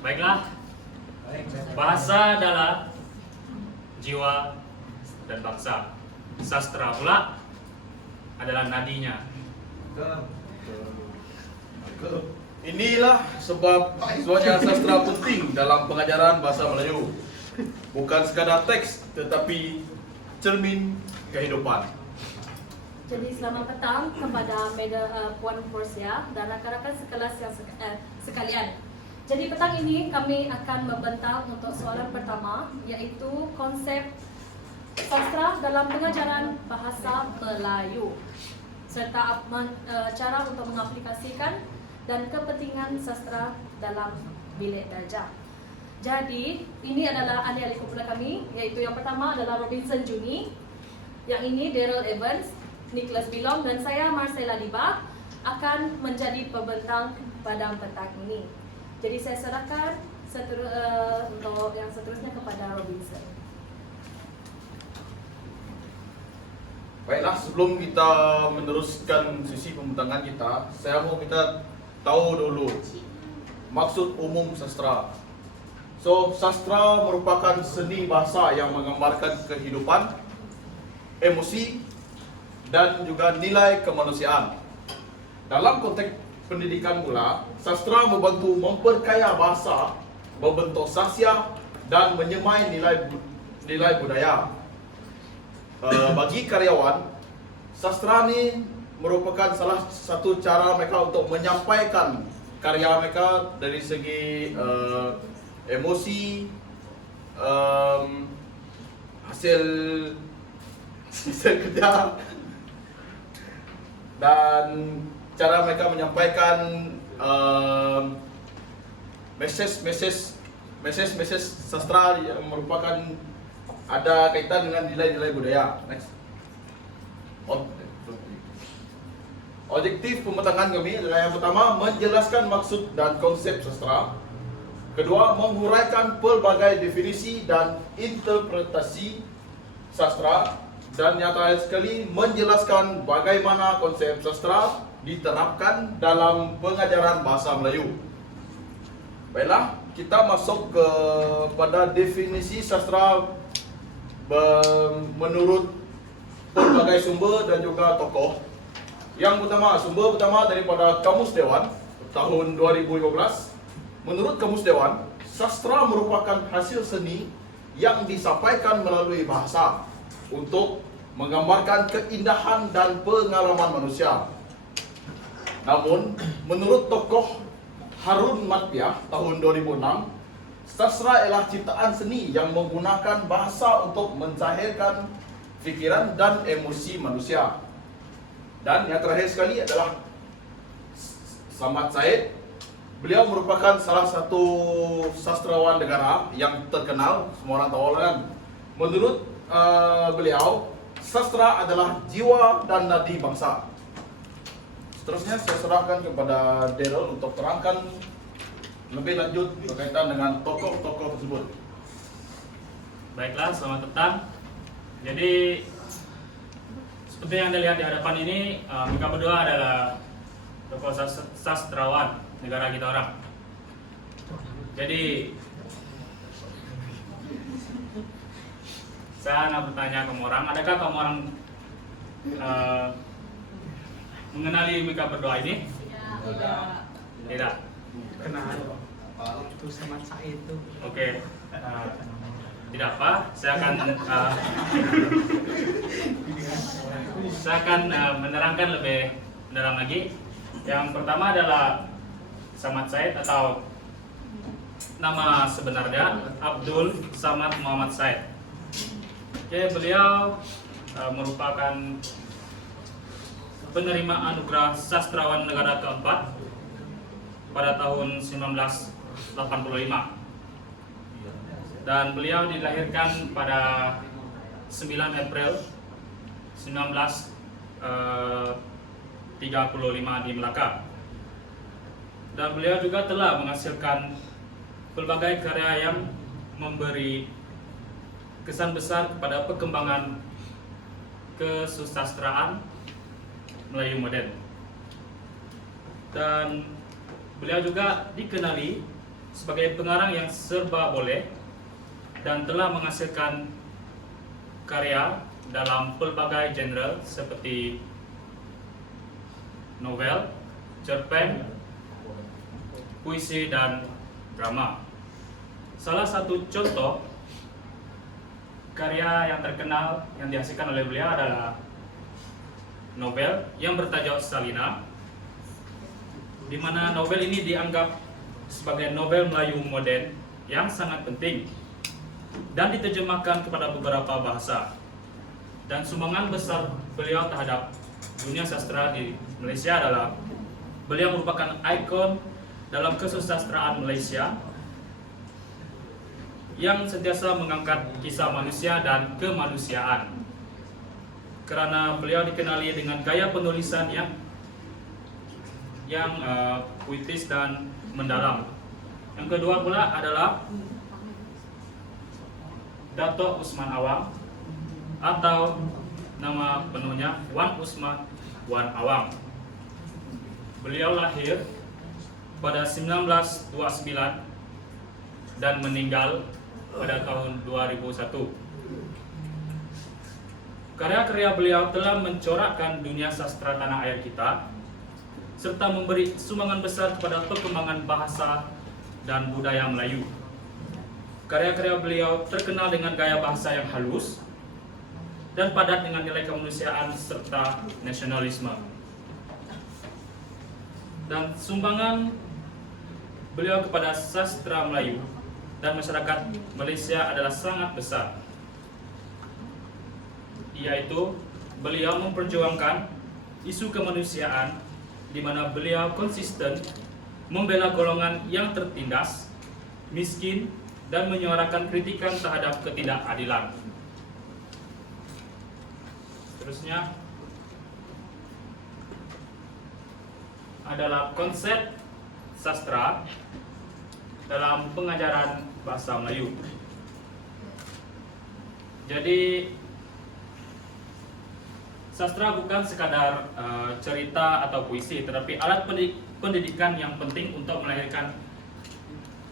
Baiklah, bahasa adalah jiwa dan bangsa. Sastra pula adalah nadinya. Inilah sebab semuanya sastra penting dalam pengajaran bahasa Melayu. Bukan sekadar teks, tetapi cermin kehidupan. Jadi selamat petang kepada Puan Porsia dan rakan-rakan sekelas yang sekalian. Jadi petang ini kami akan membentang untuk soalan pertama, iaitu konsep sastra dalam pengajaran bahasa Melayu serta cara untuk mengaplikasikan dan kepentingan sastra dalam bilik darjah. Jadi ini adalah ahli-ahli kumpulan kami, iaitu yang pertama adalah Robinson Juni, yang ini Daryl Evans, Nicholas Bilong, dan saya Marcella Liba akan menjadi pembentang pada petang ini. Jadi saya serahkan untuk yang seterusnya kepada Robinson. Baiklah, sebelum kita meneruskan sesi pembentangan kita, saya mau kita tahu dulu maksud umum sastra. So, sastra merupakan seni bahasa yang menggambarkan kehidupan, emosi, dan juga nilai kemanusiaan. Dalam konteks pendidikan pula, sastra membantu memperkaya bahasa, membentuk sasya, dan menyemai nilai budaya. Bagi karyawan, sastra ni merupakan salah satu cara mereka untuk menyampaikan karya mereka dari segi emosi, hasil kerja, dan cara mereka menyampaikan message sastra yang merupakan ada kaitan dengan nilai-nilai budaya. Next. Objektif pembentangan kami adalah yang pertama, menjelaskan maksud dan konsep sastra. Kedua, menguraikan pelbagai definisi dan interpretasi sastra. Dan yang terakhir sekali, menjelaskan bagaimana konsep sastra diterapkan dalam pengajaran bahasa Melayu. Baiklah, kita masuk kepada definisi sastra menurut pelbagai sumber dan juga tokoh. Yang pertama, sumber pertama daripada Kamus Dewan tahun 2015. Menurut Kamus Dewan, sastra merupakan hasil seni yang disampaikan melalui bahasa untuk menggambarkan keindahan dan pengalaman manusia. Namun, menurut tokoh Harun Matpiah tahun 2006, sastra ialah ciptaan seni yang menggunakan bahasa untuk menzahirkan fikiran dan emosi manusia. Dan yang terakhir sekali adalah Samad Said. Beliau merupakan salah satu sastrawan negara yang terkenal, semua orang tahu kan. Menurut beliau, sastra adalah jiwa dan nadi bangsa. Seterusnya saya serahkan kepada Daryl untuk terangkan lebih lanjut berkaitan dengan tokoh-tokoh tersebut. Baiklah, selamat petang. Jadi seperti yang Anda lihat di hadapan ini, mereka berdua adalah tokoh sastrawan negara kita orang. Jadi saya nak bertanya kamu orang, adakah kamu orang mengenali mereka berdua ini? Tidak. Kenal itu sama saya itu. Oke. Tidak apa, saya akan menerangkan lebih mendalam lagi. Yang pertama adalah Samad Said atau nama sebenarnya Abdul Samad Muhammad Said. Oke, beliau merupakan penerima anugerah sastrawan negara keempat pada tahun 1985. Dan beliau dilahirkan pada 9 April 1935 di Melaka. Dan beliau juga telah menghasilkan berbagai karya yang memberi kesan besar kepada perkembangan kesusastraan Melayu modern. Dan beliau juga dikenali sebagai pengarang yang serba boleh dan telah menghasilkan karya dalam pelbagai genre seperti novel, cerpen, puisi, dan drama. Salah satu contoh karya yang terkenal yang dihasilkan oleh beliau adalah novel yang bertajuk Salina, di mana novel ini dianggap sebagai novel Melayu modern yang sangat penting dan diterjemahkan kepada beberapa bahasa. Dan sumbangan besar beliau terhadap dunia sastra di Malaysia adalah beliau merupakan ikon dalam kesusastraan Malaysia yang sentiasa mengangkat kisah manusia dan kemanusiaan. Karena beliau dikenali dengan gaya penulisan yang puitis dan mendalam. Yang kedua pula adalah Dato' Usman Awang atau nama penuhnya Wan Usman Wan Awang. Beliau lahir pada 1929 dan meninggal pada tahun 2001. Karya-karya beliau telah mencorakkan dunia sastra tanah air kita serta memberi sumbangan besar kepada perkembangan bahasa dan budaya Melayu. Karya-karya beliau terkenal dengan gaya bahasa yang halus dan padat dengan nilai kemanusiaan serta nasionalisme. Dan sumbangan beliau kepada sastra Melayu dan masyarakat Malaysia adalah sangat besar, yaitu beliau memperjuangkan isu kemanusiaan di mana beliau konsisten membela golongan yang tertindas, miskin, dan menyuarakan kritikan terhadap ketidakadilan. Seterusnya adalah konsep sastra dalam pengajaran bahasa Melayu. Jadi sastra bukan sekadar cerita atau puisi, tetapi alat pendidikan yang penting untuk melahirkan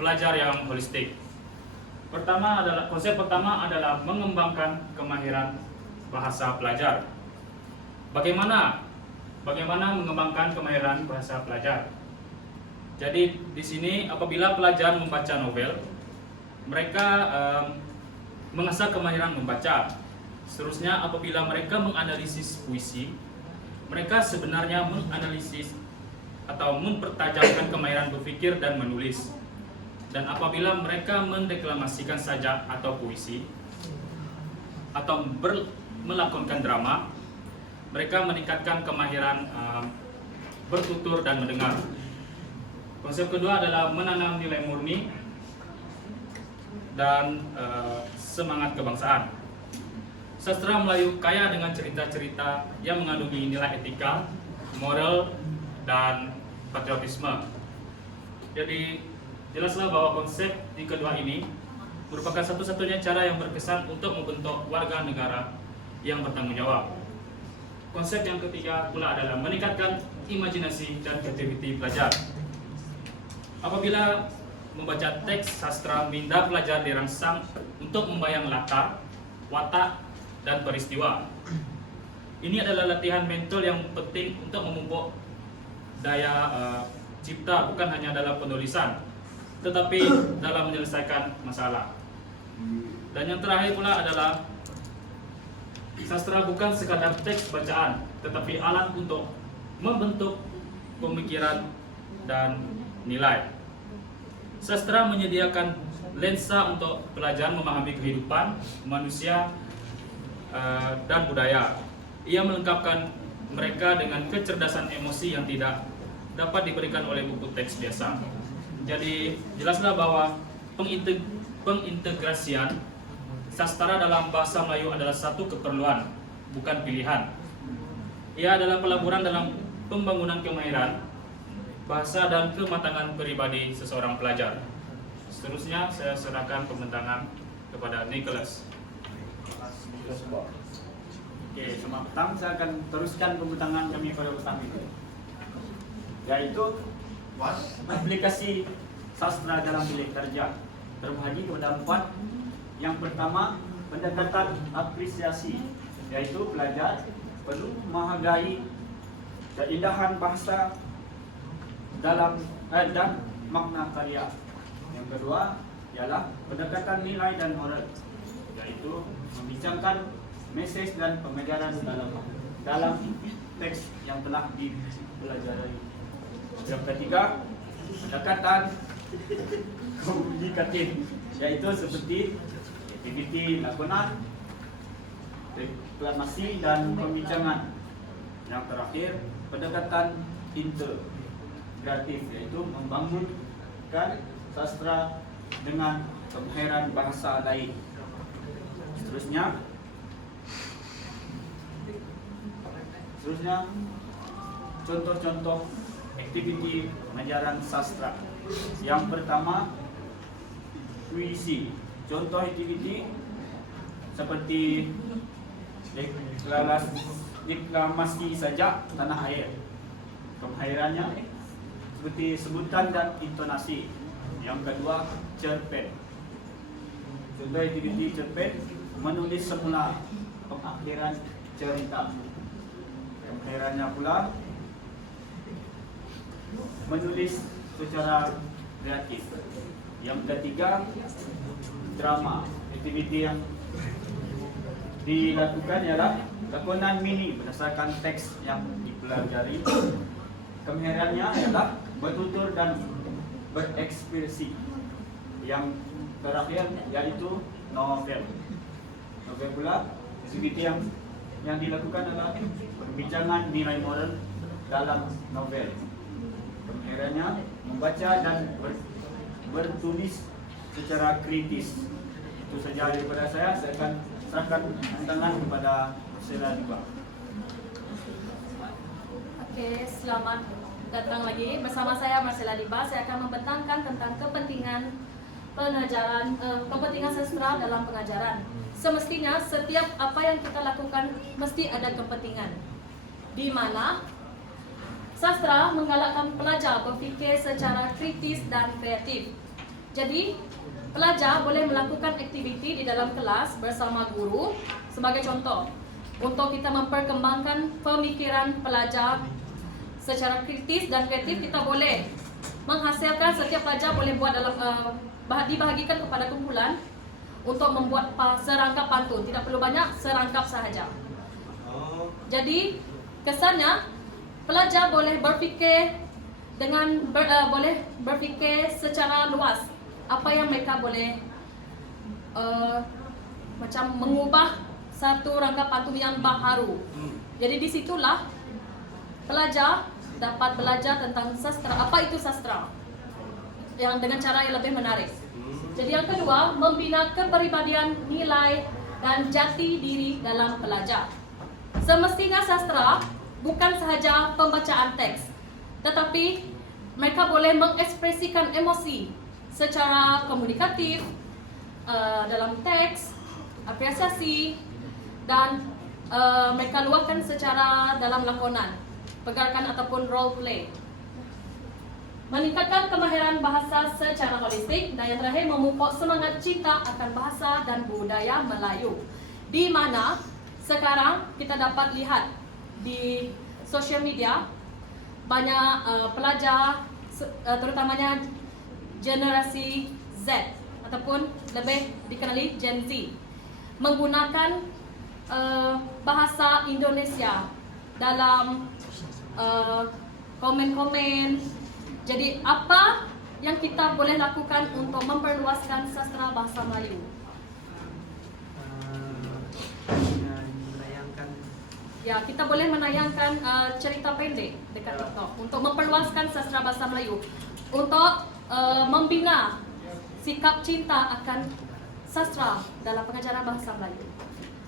pelajar yang holistik. Konsep pertama adalah mengembangkan kemahiran bahasa pelajar. Bagaimana mengembangkan kemahiran bahasa pelajar? Jadi di sini apabila pelajar membaca novel, mereka mengasah kemahiran membaca. Seterusnya apabila mereka menganalisis puisi, mereka sebenarnya menganalisis atau mempertajamkan kemahiran berpikir dan menulis. Dan apabila mereka mendeklamasikan sajak atau puisi atau melakonkan drama, mereka meningkatkan kemahiran bertutur dan mendengar. Konsep kedua adalah menanam nilai murni dan semangat kebangsaan. Sastra Melayu kaya dengan cerita-cerita yang mengandungi nilai etika, moral, dan patriotisme. Jadi jelaslah bahwa konsep yang kedua ini merupakan satu-satunya cara yang berkesan untuk membentuk warga negara yang bertanggung jawab. Konsep yang ketiga pula adalah meningkatkan imajinasi dan kreativiti pelajar. Apabila membaca teks sastra, minda pelajar dirangsang untuk membayang latar, watak, dan peristiwa. Ini adalah latihan mental yang penting untuk memupuk daya cipta bukan hanya dalam penulisan, tetapi dalam menyelesaikan masalah. Dan yang terakhir pula adalah sastra bukan sekadar teks bacaan, tetapi alat untuk membentuk pemikiran dan nilai. Sastra menyediakan lensa untuk pelajar memahami kehidupan manusia dan budaya. Ia melengkapkan mereka dengan kecerdasan emosi yang tidak dapat diberikan oleh buku teks biasa. Jadi jelaslah bahwa pengintegrasian sastra dalam bahasa Melayu adalah satu keperluan, bukan pilihan. Ia adalah pelaburan dalam pembangunan kemahiran bahasa dan kematangan pribadi seseorang pelajar. Seterusnya saya serahkan pembentangan kepada Nicholas. Oke, selamat petang. Saya akan teruskan pembentangan kami pada petang ini, yaitu aplikasi sastra dalam bilik kerja terbagi kepada 4. Yang pertama, pendekatan apresiasi, yaitu pelajar perlu menghargai keindahan bahasa dalam dan makna karya. Yang kedua ialah pendekatan nilai dan moral, yaitu membincangkan mesej dan pengajaran dalam teks yang telah dipelajari. Yang ketiga, pendekatan komunikatif, yaitu seperti aktiviti lakonan, reklamasi dan pembincangan. Yang terakhir, pendekatan integratif, yaitu membangunkan sastra dengan kemahiran bahasa lain. Seterusnya contoh-contoh aktiviti pengajaran sastra. Yang pertama, puisi. Contoh aktiviti seperti deklamasi sajak tanah air. Kemahirannya seperti sebutan dan intonasi. Yang kedua, cerpen. Contoh aktiviti cerpen, menulis semula pengakhiran cerita. Kemahirannya pula menulis secara kreatif. Yang ketiga, drama. Aktiviti yang dilakukan ialah lakonan mini berdasarkan teks yang dipelajari. Kemahirannya ialah bertutur dan berekspresi. Yang terakhir yaitu novel. Novel pula aktiviti yang dilakukan adalah perbincangan nilai moral dalam novel. Kemahirannya membaca dan bertulis secara kritis. Itu saja daripada saya. Saya akan serahkan tangan kepada Marcella Diba. Oke, selamat datang lagi bersama saya Marcella Diba. Saya akan membentangkan tentang kepentingan kepentingan sastra dalam pengajaran. Semestinya setiap apa yang kita lakukan mesti ada kepentingan, di mana sastra menggalakkan pelajar berfikir secara kritis dan kreatif. Jadi, pelajar boleh melakukan aktiviti di dalam kelas bersama guru. Sebagai contoh, untuk kita memperkembangkan pemikiran pelajar secara kritis dan kreatif, kita boleh menghasilkan setiap pelajar boleh buat dalam dibahagikan kepada kumpulan untuk membuat serangkap pantun. Tidak perlu banyak, serangkap sahaja. Jadi, kesannya pelajar boleh berfikir boleh berfikir secara luas. Apa yang mereka boleh macam mengubah satu rangkap pantun yang baharu. Jadi disitulah pelajar dapat belajar tentang sastra. Apa itu sastra? Yang dengan cara yang lebih menarik. Jadi yang kedua, membina kepribadian, nilai dan jati diri dalam pelajar. Semestinya sastra bukan sahaja pembacaan teks, tetapi mereka boleh mengekspresikan emosi secara komunikatif dalam teks, apresiasi, dan mereka luahkan secara dalam lakonan, pergerakan ataupun role play. Meningkatkan kemahiran bahasa secara holistik, dan yang terakhir memupuk semangat cinta akan bahasa dan budaya Melayu. Di mana sekarang kita dapat lihat di sosial media banyak pelajar, terutamanya generasi Z ataupun lebih dikenali Gen Z, menggunakan bahasa Indonesia dalam komen-komen. Jadi apa yang kita boleh lakukan untuk memperluaskan sastra bahasa Melayu? Menayangkan. Ya, kita boleh menayangkan cerita pendek dekat TikTok untuk memperluaskan sastra bahasa Melayu, untuk membina sikap cinta akan sastra dalam pengajaran bahasa Melayu.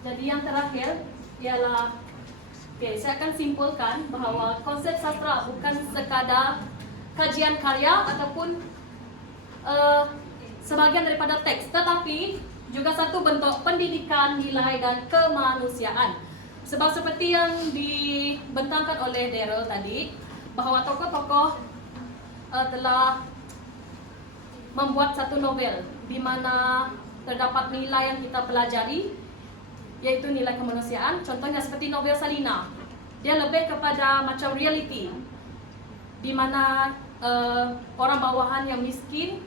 Jadi yang terakhir ialah, saya akan simpulkan bahawa konsep sastra bukan sekadar kajian karya ataupun sebagian daripada teks, tetapi juga satu bentuk pendidikan, nilai dan kemanusiaan. Sebab seperti yang dibentangkan oleh Daryl tadi, bahawa tokoh-tokoh telah membuat satu novel di mana terdapat nilai yang kita pelajari, yaitu nilai kemanusiaan. Contohnya seperti novel Salina, dia lebih kepada macam reality, di mana orang bawahan yang miskin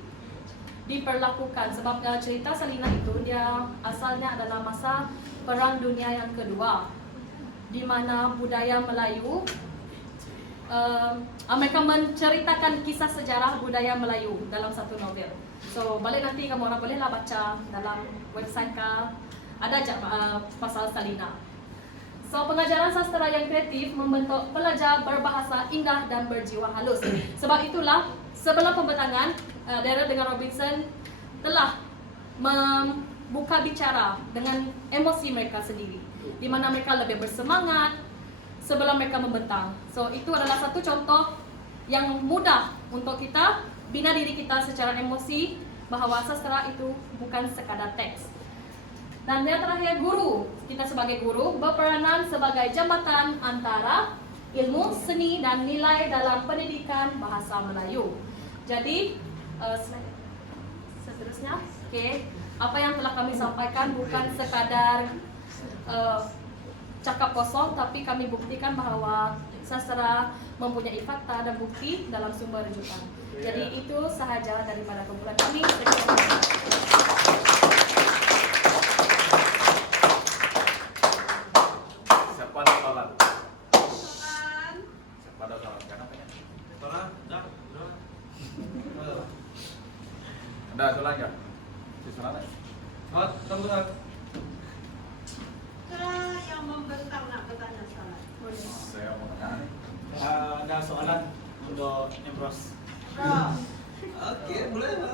diperlakukan. Sebab cerita Salina itu dia asalnya adalah masa Perang Dunia yang Kedua, di mana budaya Melayu, mereka menceritakan kisah sejarah budaya Melayu dalam satu novel. So balik nanti kamu orang bolehlah baca dalam website ka, ada je pasal Salina. So pengajaran sastra yang kreatif membentuk pelajar berbahasa indah dan berjiwa halus. Sebab itulah sebelum pembentangan, Daryl dengan Robinson telah membuka bicara dengan emosi mereka sendiri, di mana mereka lebih bersemangat sebelum mereka membentang. So itu adalah satu contoh yang mudah untuk kita bina diri kita secara emosi, bahawa sastra itu bukan sekadar teks. Dan yang terakhir, guru. Kita sebagai guru berperanan sebagai jambatan antara ilmu, seni dan nilai dalam pendidikan bahasa Melayu. Jadi seterusnya, apa yang telah kami sampaikan bukan sekadar cakap kosong, tapi kami buktikan bahawa sastra mempunyai fakta dan bukti dalam sumber rujukan. Jadi itu sahaja daripada kumpulan kami. Siapa ada soalan? Siapa ada soalan? Kenapa ya? Soalan? Ada soalan nggak? Si soalan nggak? Tunggu. Yang membentang nak bertanya soalan. Saya mau tanya. Ada soalan untuk Emros. Oke, boleh lah.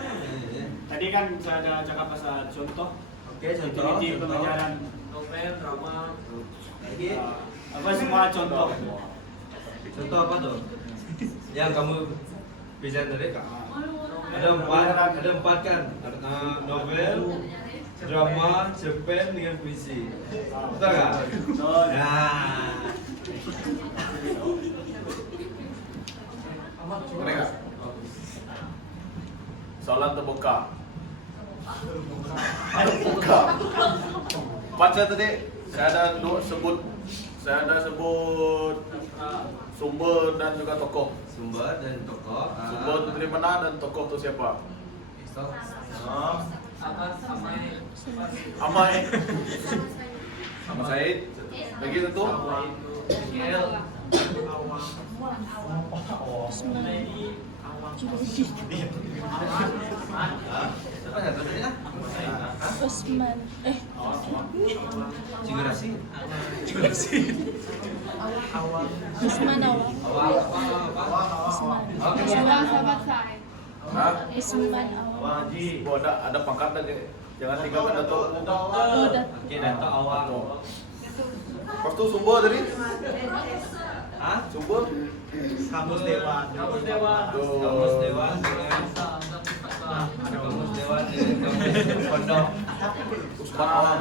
Tadi kan saya ada cakap pasal contoh. Oke, contoh. Aktiviti pembelajaran Novel, drama. Oke. Apa semua contoh? Contoh apa tuh? Yang kamu bisa dari kak? Ada empat kan? Ada novel, drama, cerpen dengan puisi. Betul kan? Betul. Nah. Boleh nggak? Soalan terbuka. Terbuka. Baca tadi saya ada sebut sumber dan juga tokoh. Sumber dan tokoh. Sumber itu dari mana dan tokoh itu siapa? Amai. Sama Said. Lagi tentu. Siapa ya tadi ya? Usman. Cigarasi. Usman awal. Usman sahabat saya. Hah? Usman awal. Oh, ada pangkat lagi. Jangan tinggalkan Dato. Udah. Oke, Dato awal. Pas itu sumber tadi. Hah? Sumber. Kamus Dewan. Kamus Dewan dengan Kamus Dewan dengan Pondok. Usman Alam.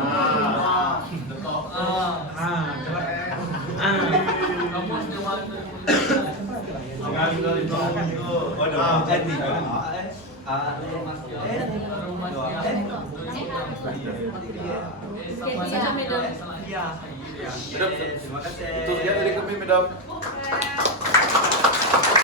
Terima kasih. Itu saja dari kami, Madam.